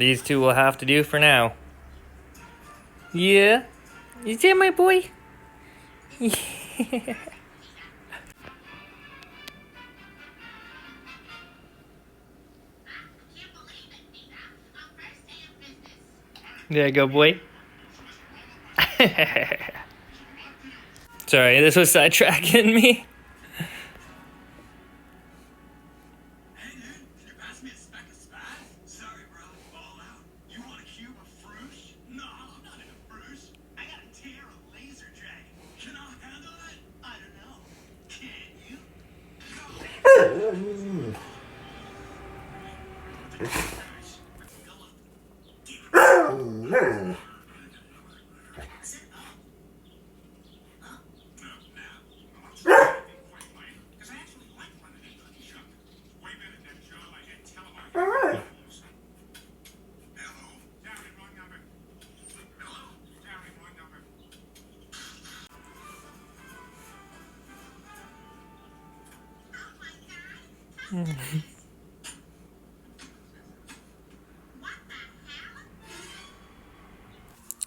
These two will have to do for now. Yeah? Is that my boy? Yeah. There you go, boy. Sorry, this was sidetracking me.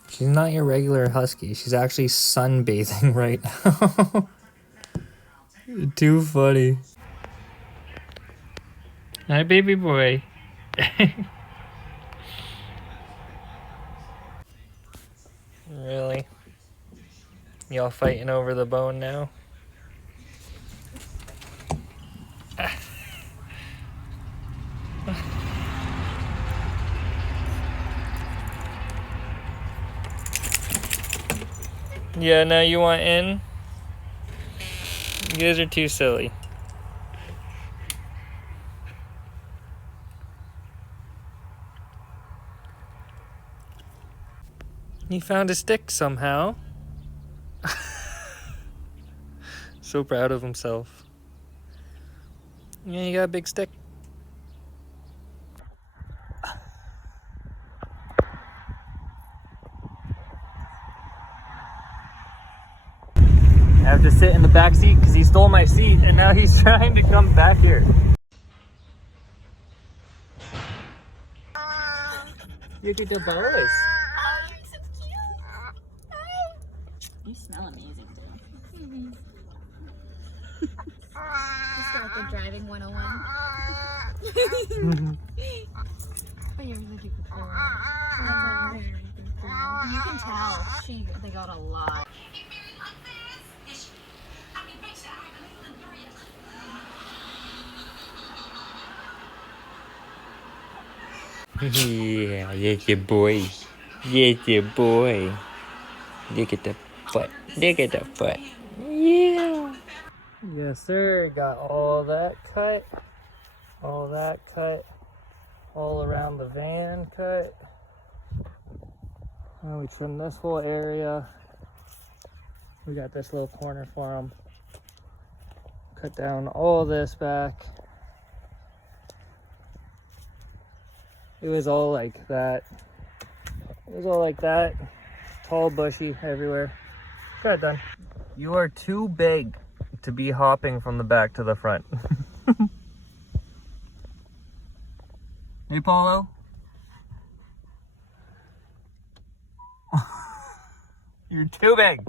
She's not your regular husky. She's actually sunbathing right now. Too funny. Hi, baby boy. Really? Y'all fighting over the bone now? Yeah, now you want in? You guys are too silly. He found a stick somehow. So proud of himself. Yeah, you got a big stick. I have to sit in the back seat because he stole my seat and now he's trying to come back here. Look at the boys. Oh, you're so cute. You smell amazing, too. Mm-hmm. You start the driving 101. But you're such a good girl. You can tell they got a lot. Yeah, that's your boy. That's your boy. Look at the foot. Look at the foot. Yeah. Yes, sir. Got all that cut. All that cut. All around the van cut. And we trimmed this whole area. We got this little corner for him. Cut down all this back. It was all like that. It was all like that. Tall, bushy, everywhere. Got it done. You are too big to be hopping from the back to the front. Hey, Paulo. You're too big.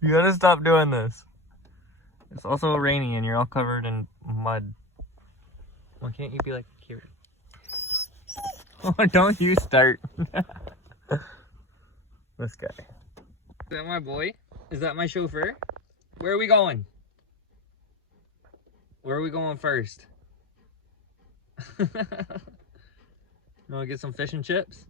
You gotta stop doing this. It's also rainy and you're all covered in mud. Why can't you be like cute? Oh, don't you start. This guy. Is that my boy? Is that my chauffeur? Where are we going? Where are we going first? You wanna get some fish and chips?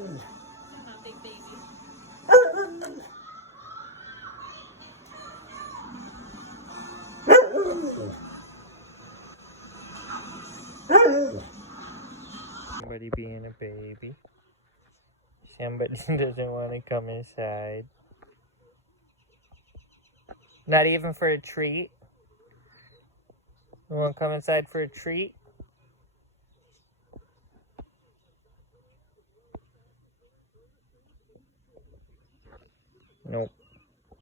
Not big baby. Somebody being a baby. Somebody doesn't want to come inside. Not even for a treat. You want to come inside for a treat? Nope.